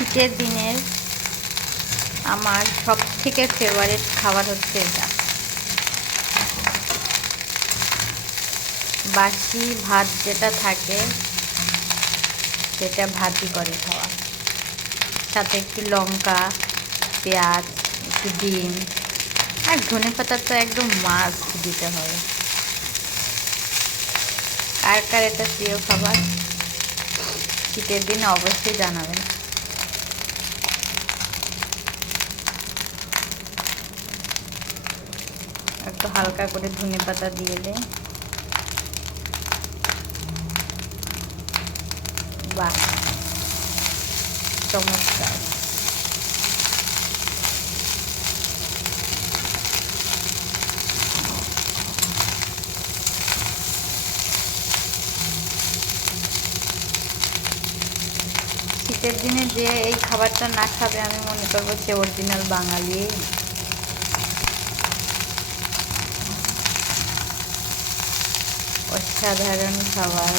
শীতের দিনের আমার সবথেকে ফেভারিট খাবার হচ্ছে এটা। বাসি ভাত যেটা থাকে সেটা ভাজি করে খাওয়া, সাথে একটু লঙ্কা, পেঁয়াজ, একটু ডিম আর ধনেপাতা তো একদম মাস্ট দিতে হবে। কার কার এটা প্রিয় খাবার শীতের দিনে অবশ্যই জানাবেন। একটু হালকা করে ধনেপাতা দিয়ে দে। বাহ, চমৎকার। শীতের দিনে যে এই খাবারটা না খাবে আমি মনে করবো সে অরিজিনাল বাঙালি। অসাধারণ খাবার।